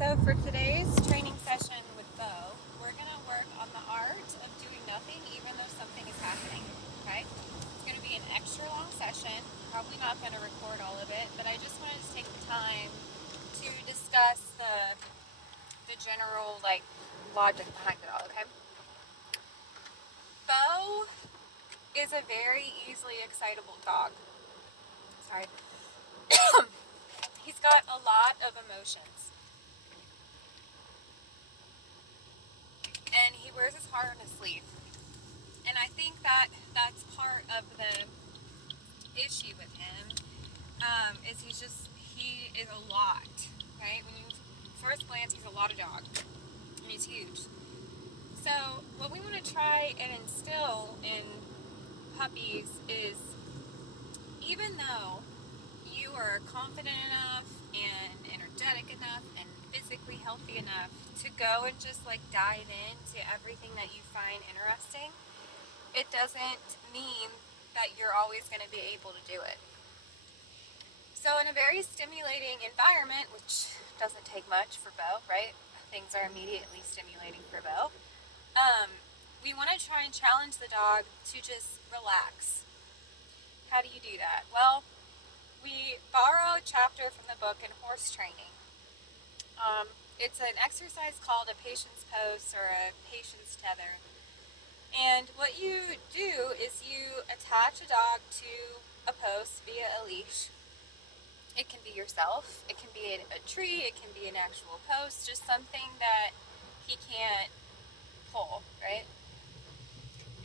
So for today's training session with Beaux, we're going to work on the art of doing nothing even though something is happening, okay? It's going to be an extra long session, probably not going to record all of it, but I just wanted to take the time to discuss the general, logic behind it all, okay? Beaux is a very easily excitable dog. Sorry. He's got a lot of emotions. And he wears his heart on his sleeve. And I think that that's part of the issue with him, is he is a lot, right? When you first glance, he's a lot of dog, and he's huge. So what we want to try and instill in puppies is, even though you are confident enough and energetic enough and physically healthy enough to go and just dive into everything that you find interesting, it doesn't mean that you're always going to be able to do it. So in a very stimulating environment, which doesn't take much for Beaux, right? Things are immediately stimulating for Beaux. We want to try and challenge the dog to just relax. How do you do that? Well, we borrow a chapter from the book in horse training. It's an exercise called a patience post or a patience tether. And what you do is you attach a dog to a post via a leash. It can be yourself, it can be a tree, it can be an actual post, just something that he can't pull, right?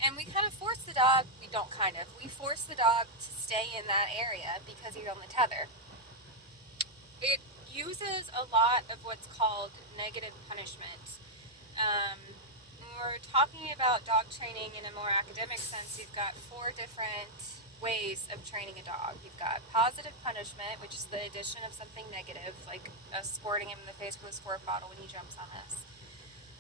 And we kind of force the dog, we force the dog to stay in that area because he's on the tether. It uses a lot of what's called negative punishment. When we're talking about dog training in a more academic sense, you've got 4 different ways of training a dog. You've got positive punishment, which is the addition of something negative, like us squirting him in the face with a squirt bottle when he jumps on us.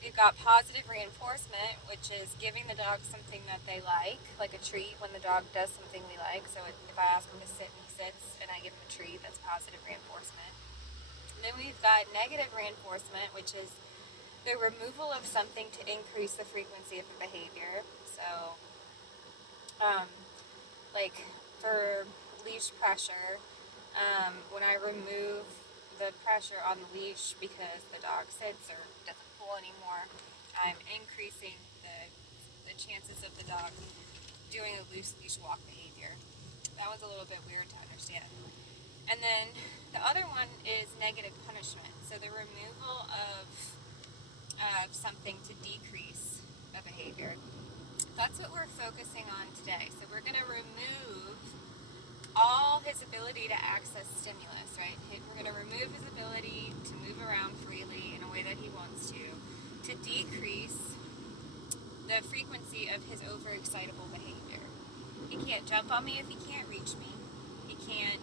You've got positive reinforcement, which is giving the dog something that they like a treat when the dog does something we like. So if I ask him to sit and he sits and I give him a treat, that's positive reinforcement. And then we've got negative reinforcement, which is the removal of something to increase the frequency of a behavior. So, for leash pressure, when I remove the pressure on the leash because the dog sits or doesn't pull anymore, I'm increasing the chances of the dog doing a loose leash walk behavior. That was a little bit weird to understand. And then the other one is negative punishment. So the removal of something to decrease a behavior. That's what we're focusing on today. So we're going to remove all his ability to access stimulus, right? We're going to remove his ability to move around freely in a way that he wants to decrease the frequency of his overexcitable behavior. He can't jump on me if he can't reach me. He can't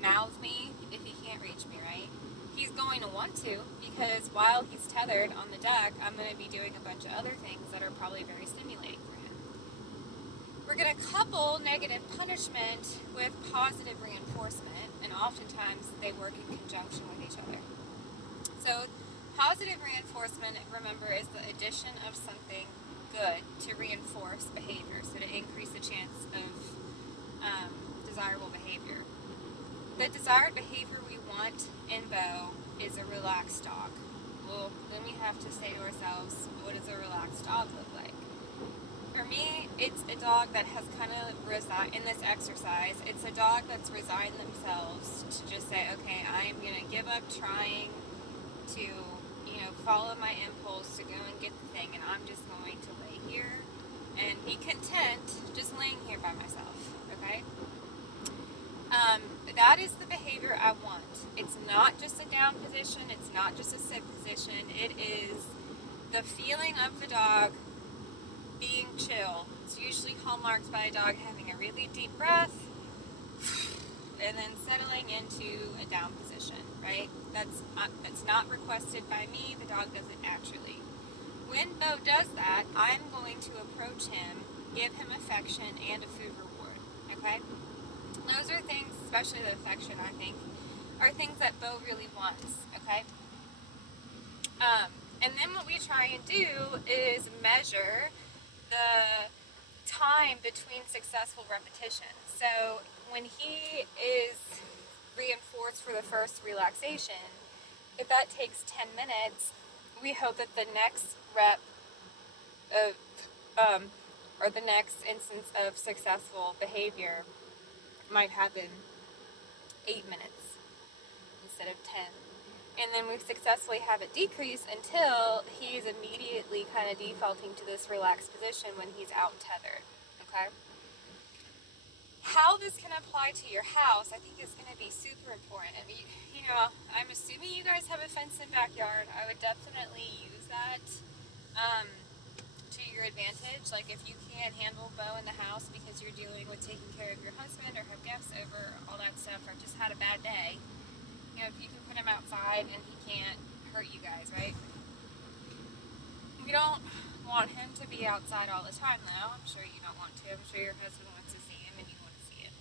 mouth me if he can't reach me, right? He's going to want to, because while he's tethered on the deck, I'm going to be doing a bunch of other things that are probably very stimulating for him. We're going to couple negative punishment with positive reinforcement, and oftentimes they work in conjunction with each other. So positive reinforcement, remember, is the addition of something good to reinforce behavior, so to increase the chance of desirable behavior. The desired behavior we want in Beaux is a relaxed dog. Well, then we have to say to ourselves, what does a relaxed dog look like? For me, it's a dog that has kind of resigned, in this exercise, it's a dog that's resigned themselves to just say, okay, I'm going to give up trying to, follow my impulse to go and get the thing, and I'm just going to lay here and be content just laying here by myself, okay? That is the behavior I want. It's not just a down position. It's not just a sit position. It is the feeling of the dog being chill. It's usually hallmarked by a dog having a really deep breath and then settling into a down position, right? That's not requested by me. The dog does it naturally. When Beaux does that, I'm going to approach him, give him affection and a food reward, okay? Those are things, especially the affection, I think, are things that Beaux really wants, okay? And then what we try and do is measure the time between successful repetitions. So when he is reinforced for the first relaxation, if that takes 10 minutes, we hope that the next rep of, or the next instance of successful behavior might happen 8 minutes instead of 10. And then we successfully have it decrease until he's immediately kind of defaulting to this relaxed position when he's out tethered. Okay? How this can apply to your house, I think, is going to be super important. I mean, I'm assuming you guys have a fenced-in backyard. I would definitely use that to your advantage. Like, if you can't handle Beaux in the house because you're dealing with taking care of your husband or have guests over, all that stuff, or just had a bad day, if you can put him outside and he can't hurt you guys, right? We don't want him to be outside all the time, though. I'm sure you don't want to. I'm sure your husband wants to see him and you want to see it.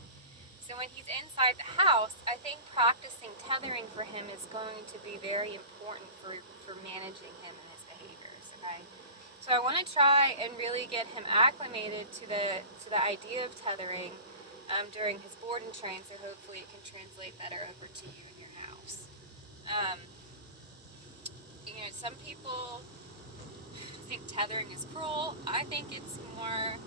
So when he's inside the house, I think practicing tethering for him is going to be very important for managing him and his behaviors, okay? So I want to try and really get him acclimated to the idea of tethering during his board and train, so hopefully it can translate better over to you in your house. Some people think tethering is cruel. I think it's more,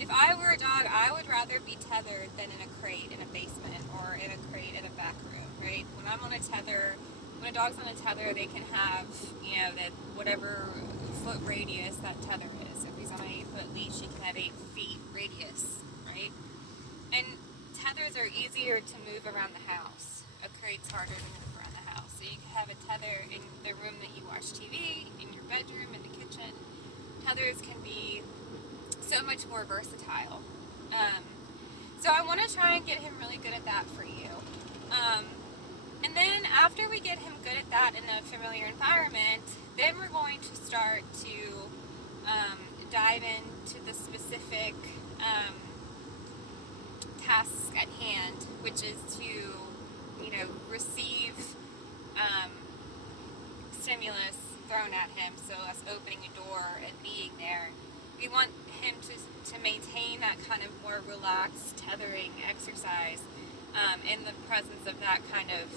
if I were a dog, I would rather be tethered than in a crate in a basement or in a crate in a back room, right? When I'm on a tether, when a dog's on a tether, they can have, that whatever foot radius that tether is. So if he's on an 8-foot leash, he can have 8 feet radius, right? And tethers are easier to move around the house. A crate's harder to move around the house. So you can have a tether in the room that you watch TV, in your bedroom, in the kitchen. Tethers can be so much more versatile. So I want to try and get him really good at that for you. And then after we get him good at that in a familiar environment, then we're going to start to dive into the specific tasks at hand, which is to, receive stimulus thrown at him, so us opening a door and being there. We want him to maintain that kind of more relaxed tethering exercise in the presence of that kind of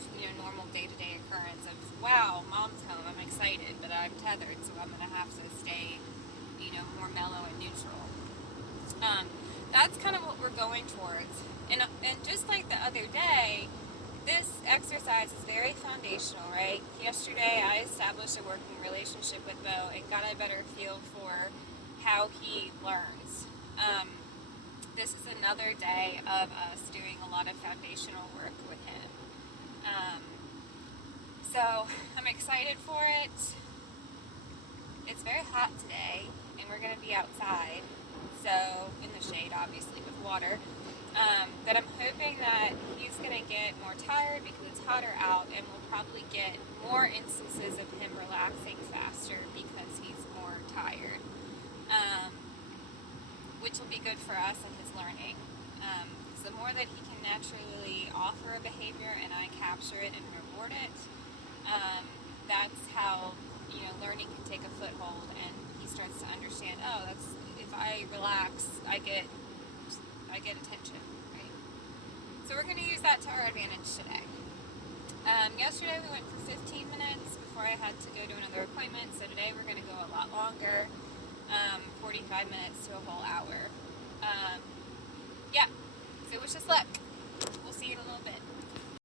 normal day-to-day occurrence of, wow, mom's home, I'm excited, but I'm tethered, so I'm going to have to stay more mellow and neutral. That's kind of what we're going towards. And just like the other day, this exercise is very foundational, right? Yesterday I established a working relationship with Beaux and got a better feel for how he learns. This is another day of us doing a lot of foundational work with him. So I'm excited for it. It's very hot today and we're going to be outside, so in the shade obviously with water. But I'm hoping that he's going to get more tired because it's hotter out, and we'll probably get more instances of him relaxing faster because he's more tired, which will be good for us and his learning. So the more that he can naturally offer a behavior and I capture it and reward it, that's how learning can take a foothold, and he starts to understand, if I relax, I get attention, right? So we're going to use that to our advantage today. Yesterday we went for 15 minutes before I had to go to another appointment, so today we're going to go a lot longer, 45 minutes to a whole hour. So wish us luck.